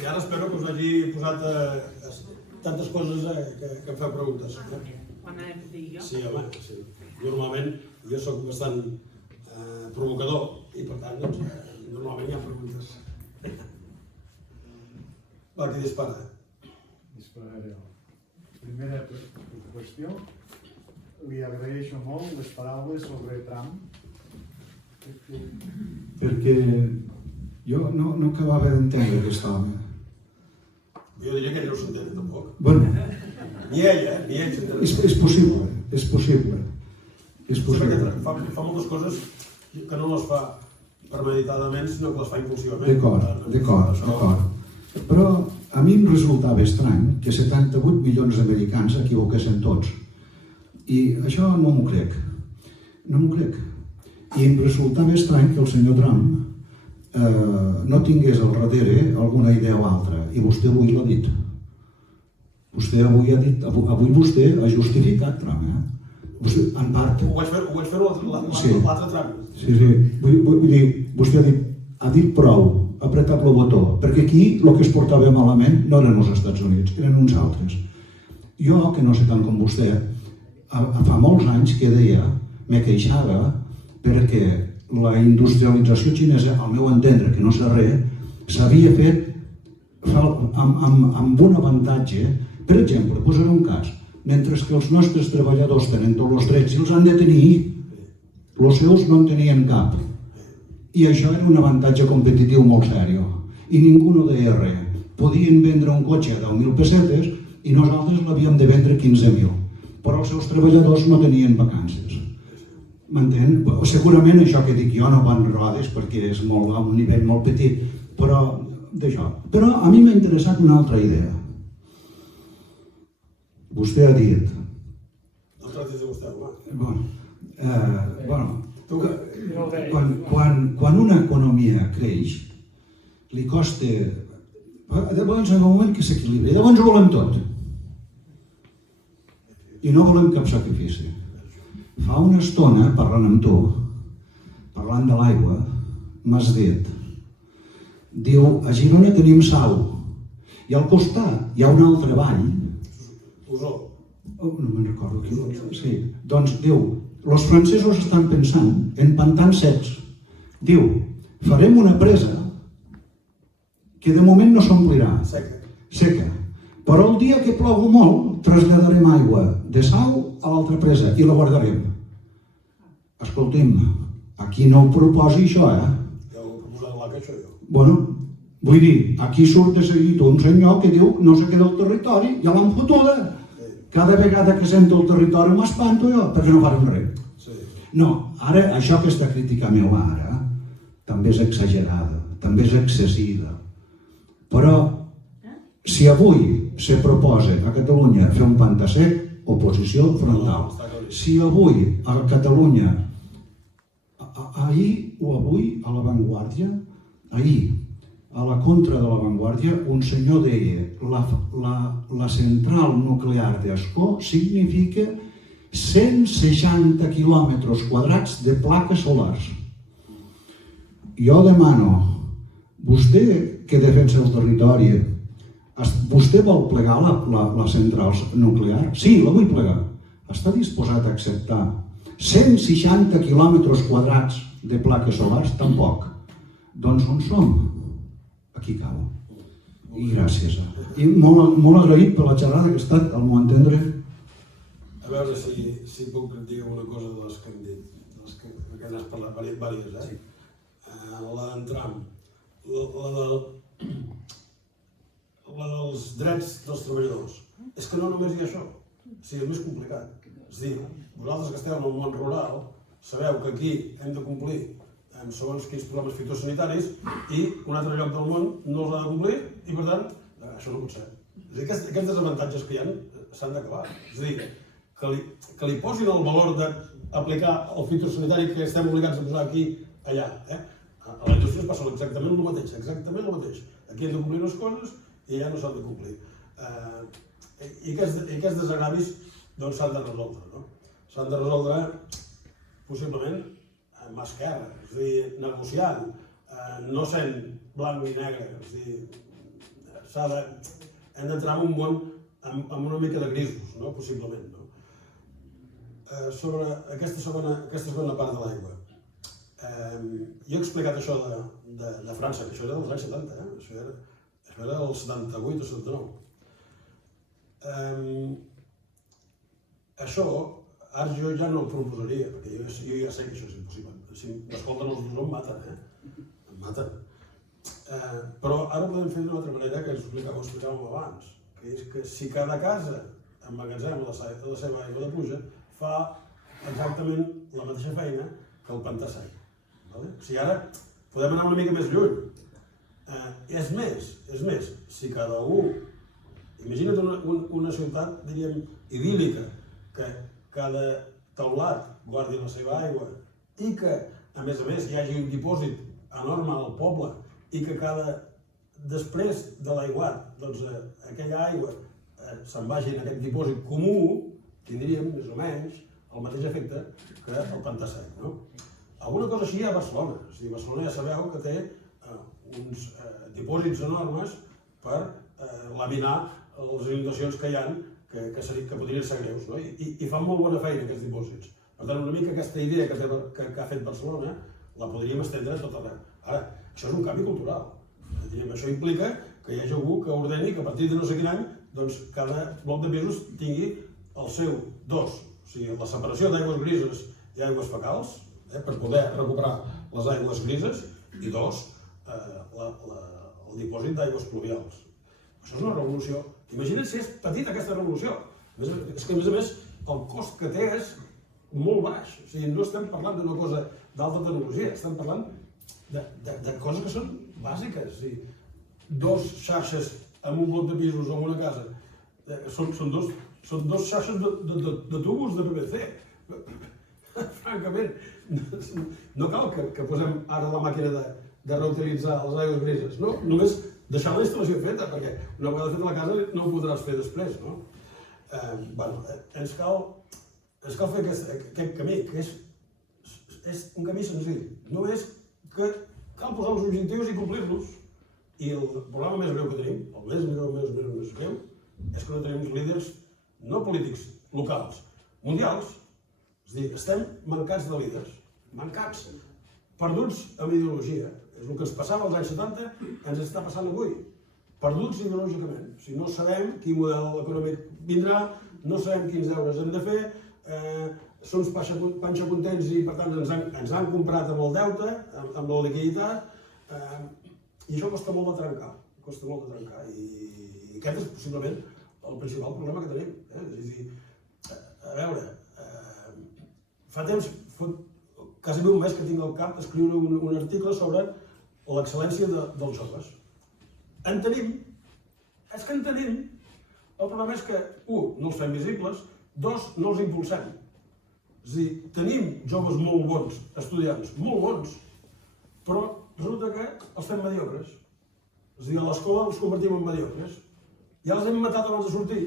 I ara espero que us hagi posat tantes coses que em feu preguntes. Quan he de dir jo? Sí, home, sí. Normalment jo soc bastant provocador i per tant, normalment hi ha preguntes. Va, qui dispara? Dispararé jo. Primera qüestió, li agraeixo molt les paraules sobre Trump, perquè jo no acabava d'entendre aquest home. Jo diria que ell no s'entén, tampoc. Bueno, Ni ell s'entén. és possible. Fa moltes coses que no les fa premeditadament, sinó que les fa impulsivament. D'acord. Però a mi em resultava estrany que 78 milions d'americans equivoquessin tots. I això no m'ho crec. I em resultava estrany que el senyor Trump no tingués al darrere alguna idea o altra. I vostè avui l'ha dit. Avui vostè ha justificat Trump. En part... Ho vaig fer l'altre tram. Sí. Vull dir, vostè ha dit prou, ha apretat el botó, perquè aquí el que es portava malament no eren els Estats Units, eren uns altres. Jo, que no sé tant com vostè, fa molts anys que deia, me queixava perquè la industrialització xinesa, al meu entendre, que no sé res, s'havia fet amb un avantatge. Per exemple, posaré un cas. Mentre que els nostres treballadors tenen tots els drets i els han de tenir, els seus no en tenien cap. I això era un avantatge competitiu molt seriós. I ningú no deia res. Podien vendre un cotxe a 10.000 pessetes i nosaltres l'havíem de vendre 15.000. Però els seus treballadors no tenien vacances. M'entén? Segurament això que dic jo no van rodes perquè és a un nivell molt petit, però d'això. Però a mi m'ha interessat una altra idea. Vostè ha dit... No tractis de vostè, home. Quan una economia creix, li costa... Llavors hi ha un moment que s'equilibra. Llavors ho volem tot. I no volem cap sacrifici. Fa una estona, parlant amb tu, parlant de l'aigua, m'has dit, diu, a Girona tenim Sau, i al costat hi ha un altre vall. Usó. No me'n recordo qui. Sí. Doncs diu, els francesos estan pensant en pantans secs. Diu, farem una presa que de moment no s'omplirà. Seca. Però el dia que plogui molt, traslladarem aigua de Sau a l'altra presa i la guardarem. Escolti'm, aquí no ho proposi això, Ja ho he proposat la queixa, jo. Bueno, vull dir, aquí surt de seguit un senyor que diu no sé què del territori, ja l'han fotuda. Cada vegada que sento el territori m'espanto jo, perquè no farem res. No, ara, això aquesta crítica meva ara, també és exagerada, també és excessiva. Però, si avui se proposa a Catalunya fer un pantà sec, oposició frontal. Si avui a Catalunya, ahir o avui a l'avantguàrdia, ahir, a la contra de l'avantguàrdia, un senyor deia la central nuclear d'Ascó significa 160 quilòmetres quadrats de plaques solars. Jo demano, vostè que defensa el territori, vostè vol plegar la central nuclear? Sí, la vull plegar. Està disposat a acceptar 160 quilòmetres quadrats de plaques solars? Tampoc. Doncs on som? Aquí cau. I gràcies. I molt agraït per la xerrada que ha estat, al meu entendre. A veure si puc dir alguna cosa de les que hem dit, de les que n'has parlat diverses, la d'entram, la dels drets dels treballadors. És que no només hi ha això, és més complicat. És a dir, vosaltres que esteu en el món rural, sabeu que aquí hem de complir amb segons quins problemes fitosanitaris i un altre lloc del món no els ha de complir i, per tant, això no pot ser. És a dir, aquests desavantatges que hi ha s'han d'acabar. És a dir, que li posin el valor d'aplicar el fitosanitari que estem obligats a posar aquí, allà. A la indústria es passa exactament el mateix, exactament el mateix. Aquí hem de complir unes coses i allà no s'han de complir. I aquests desagravis s'han de resoldre. S'han de resoldre possiblement amb esquerra, és a dir, negociant, no sent blanc i negre. És a dir, hem d'entrar en un món amb una mica de grisos, possiblement. Sobre aquesta segona part de l'aigua. Jo he explicat això de França, que això era dels anys 70, això era del 78 o 79. Això, ara jo ja no ho proposaria, perquè jo ja sé que això és impossible. Si m'escolten els dos em maten, em maten. Però ara ho podem fer d'una altra manera que ho explicàvem abans, que és que si cada casa emmagatzema la seva aigua de pluja, fa exactament la mateixa feina que el pantà sec. O sigui, ara podem anar una mica més lluny. És més, si cada un... Imagina't una ciutat, diríem, idíl·lica, que cada teulat guardi la seva aigua i que, a més, hi hagi un dipòsit enorme al poble i que després de l'aiguat, aquella aigua se'n vagi en aquest dipòsit comú, tindríem, més o menys, el mateix efecte que el pantà sec, no? Alguna cosa així hi ha a Barcelona. O sigui, Barcelona ja sabeu que té uns dipòsits enormes per laminar les inundacions que hi ha, que podrien ser greus, no? I fan molt bona feina aquests dipòsits. Per tant, una mica aquesta idea que ha fet Barcelona la podríem estendre a tot arreu. Ara, això és un canvi cultural. Això implica que hi hagi algú que ordeni que a partir de no sé quin any cada bloc de pisos tingui el seu dos, o sigui, la separació d'aigües grises i aigües fecals, per poder recuperar les aigües grises, i dos, el dipòsit d'aigües pluvials. Això és una revolució. Imagina't si és petita aquesta revolució. És que, a més, el cost que té és molt baix. O sigui, no estem parlant d'una cosa d'alta tecnologia, estem parlant de coses que són bàsiques. O sigui, dos xarxes en un bloc de pisos o en una casa són dos xarxes de tubos de PVC. Francament, no cal que posem ara la màquina de reutilitzar les aigües grises, no? Només deixar la instal·lació feta, perquè una vegada feta la casa no ho podràs fer després, no? Ens cal fer aquest camí, que és un camí senzill. Només que cal posar els objectius i complir-los. I el problema més greu que tenim, el més greu, és que no tenim uns líders no polítics, locals, mundials. És a dir, estem mancats de líders, mancats, perduts amb ideologia. És el que ens passava als anys 70, ens està passant avui. Perduts ideològicament. O sigui, no sabem quin model econòmic vindrà, no sabem quins deures hem de fer, som panxa contents i per tant ens han comprat amb el deute, amb la liquiditat, i això costa molt de trencar, i aquest és possiblement el principal problema que tenim. És a dir, a veure, fa temps, quasi un mes que tinc al cap escriure un article sobre l'excel·lència dels joves. En tenim, és que en tenim. El problema és que, no els fem visibles, dos, no els impulsem. És a dir, tenim joves molt bons, estudiants molt bons, però resulta que els fem mediocres. És a dir, a l'escola els convertim en mediocres. Ja els hem matat abans de sortir.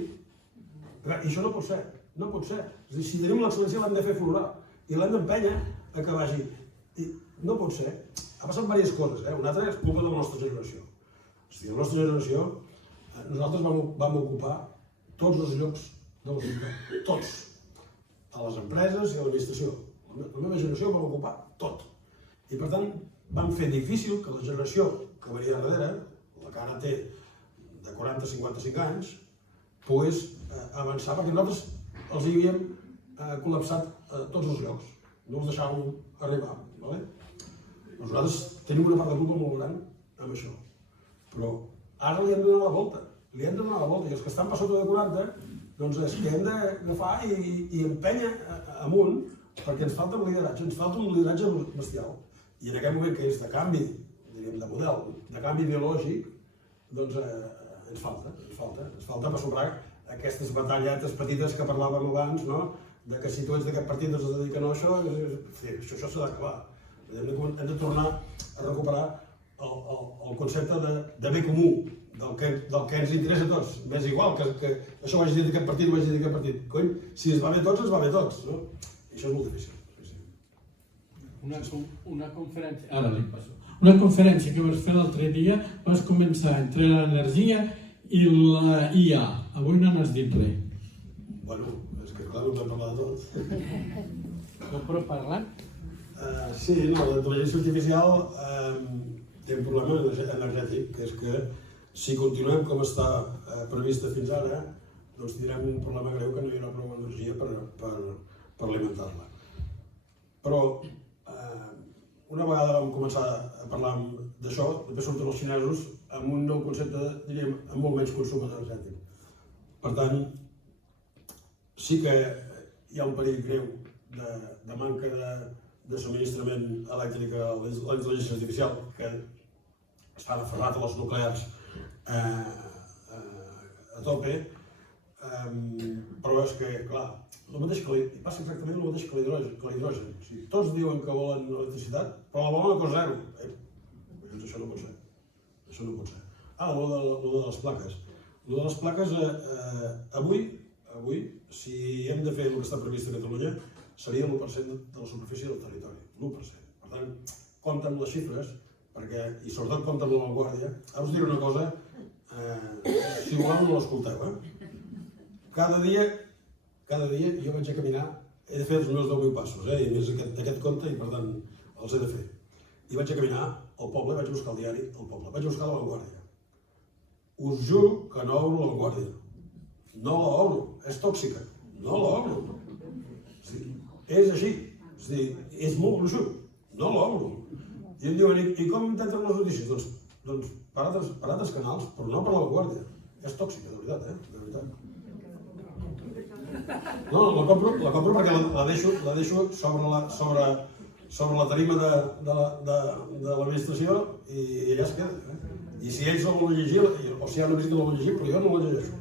I això no pot ser, no pot ser. És a dir, si tenim l'excel·lència l'hem de fer florar i l'hem d'empènyer a que vagi. I no pot ser. Ha passat diverses coses, una altra és culpa de la nostra generació. És a dir, la nostra generació, nosaltres vam ocupar tots els llocs de la societat, tots. A les empreses i a l'administració. La meva generació vam ocupar tot. I per tant, vam fer difícil que la generació que venia darrere, la que ara té de 40-55 anys, pogués avançar, perquè nosaltres els havíem col·lapsat a tots els llocs, no els deixàvem arribar. Nosaltres tenim una part de culpa molt gran amb això, però ara li hem de donar la volta, i els que estan per sota de 40, doncs és que hem d'agafar i empènyer amunt, perquè ens falta un lideratge bestial. I en aquest moment que és de canvi, diríem, de model, de canvi ideològic, doncs ens falta per superar aquestes batalletes petites que parlàvem abans, de que si tu ets d'aquest partit doncs has de dir que no, això s'ha d'acabar. Hem de tornar a recuperar el concepte de bé comú, del que ens interessa a tots. M'és igual que això ho hagi dit d'aquest partit o ho hagi dit d'aquest partit. Cony, si ens va bé tots, ens va bé tots. I això és molt difícil. Una conferència que vas fer l'altre dia, vas començar entre l'energia i la IA. Avui no n'has dit res. Bueno, és que clar, no hem parlat de tot. No, però parlant? Sí, no, la intel·ligència artificial té un problema energètic, que és que si continuem com està prevista fins ara, doncs tindrem un problema greu que no hi haurà prou energia per alimentar-la. Però una vegada vam començar a parlar d'això, després surten els xinesos amb un nou concepte, diríem, amb molt menys consum energètic. Per tant, sí que hi ha un perill greu de manca de subministrament elèctric a la intel·ligència artificial, que estan aferrat a les nuclears a tope, però és que, clar, passa exactament el mateix que l'hidrogen. Tots diuen que volen electricitat, però la volen a cost zero. Doncs això no pot ser. Això no pot ser. Lo de les plaques. Lo de les plaques, avui, si hem de fer el que està previst a Catalunya, seria l'1% de la superfície del territori, l'1%. Per tant, compta amb les xifres, i sobretot compta amb l'avantguàrdia. Ara us diré una cosa, si voleu no l'escolteu, Cada dia jo vaig a caminar, he de fer els meus 10.000 passos, i més aquest compte, i per tant els he de fer. I vaig a caminar al poble, vaig a buscar el diari al poble, vaig a buscar l'avantguàrdia. Us juro que no obro l'avantguàrdia. No l'obro, és tòxica, no l'obro. És així, és molt gruixut, no l'obro. I em diuen, i com t'entren les notícies? Doncs per altres canals, però no per l'avantguàrdia. És tòxica, de veritat, de veritat. No, la compro perquè la deixo sobre la tarima de l'administració i allà es queda. I si ells la volen llegir, o si hi ha una visita la volen llegir, però jo no la llegeixo.